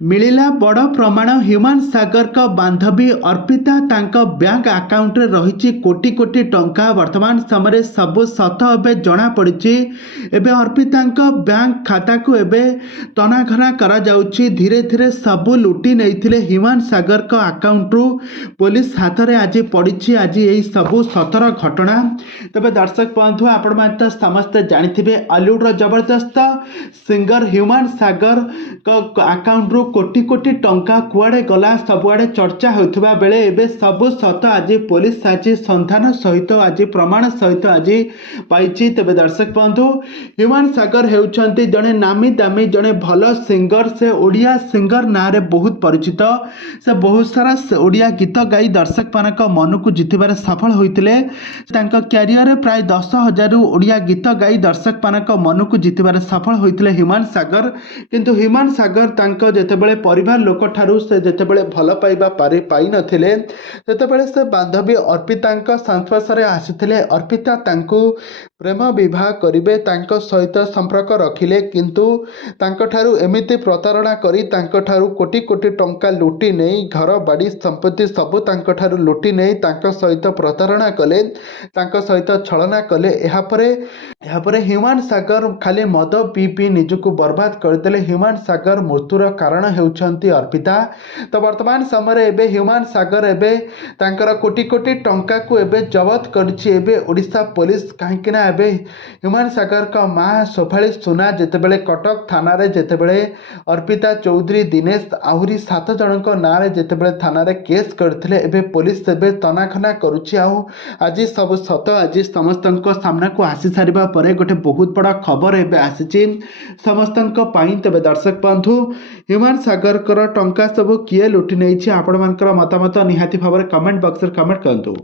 मिलिला बड़ प्रमाण ह्यूमान सागर का बांधवी अर्पिता तांका बैंक अकाउंट रे रही कोटी कोटी टंका वर्तमान समय सब सत एवं जना पड़ी। एवं अर्पिता बैंक खाता को एवं तनाघना करा जाउछि। धीरे धीरे सब लुटि नहीं ह्यूमान सागर का अकाउंट रु पुलिस हाथ में आज पड़ी। आज यही सब सतर घटना। तबे दर्शक बंधु आपण माने समस्ते जानिथिबे हॉलीवुड जबरदस्त सिंगर ह्यूमान सागर का अकाउंट रु कोटी कोटी टंका कुआड़े गला सबुआड़े चर्चा होता बेले एबे सब सत आज पुलिस आज संधान सहित आज प्रमाण सहित आज पाई। तेबे दर्शक बंधु ह्यूमान सागर होउछंती जड़े नामी दामी जड़े भल सिंगर। से ओडिया सिंगर ना रे बहुत परिचित। से बहुत सारा ओडिया गीत गाई दर्शक मानक मन को जितबार सफल होइतिले। तांका कैरियर रे प्राय 10,000 ओडिया गीत गाई दर्शक मानक मन को जितबार सफल होइतिले ह्यूमान सागर। किंतु ह्यूमान सागर तांका जेतेबेले परिवार लोक ठारू से जेतेबेले भल पाइबा पाई नथिले सेतेबेले से बांधवी अर्पिता संस्पर्श रे आसिथिले। अर्पिता तांको प्रेम विवाह करिवे तांको सहित संपर्क रखिले। किंतु तांको ठारू एमिति प्रतारणा करी तांको ठारू कोटी कोटी टंका लुटी नहीं घर बाड़ी संपत्ति सब तांको ठारू लुटी नहीं तांको सहित प्रतारणा कले तांको सहित छलना कले। यापरे ह्यूमान सागर खाली मद पी पी निजको बर्बाद करदेले। ह्यूमान सागर मृत्युर कारण हेउछंती अर्पिता। तो वर्तमान समय एबे ह्यूमान सागर एबे तांकर कोटी कोटी टंका को एबे जबत करछि एबे ओडिशा पुलिस। काहेकि ना एबे ह्यूमान सागर का माँ सोफाली सुना जेतेबेले कटक थाना रे जेतेबेले अर्पिता चौधरी दिनेश आहुरी 7 जनक ना रे जेतेबेले थाना रे केस करथिले एबे पुलिस एबे तनाखना करूछि। आज सब सत आज समस्तक सामना को आसी सारिबा परे गोटे बहुत बड़ा खबर एबे आसीछि समस्तक पाई। तबे दर्शक बंधु ह्यूमान सागर कर टंका सब किए लुटि नहीं आपण मानकर मतामत निहाती भाव कमेंट बॉक्स रे कमेंट करंतु।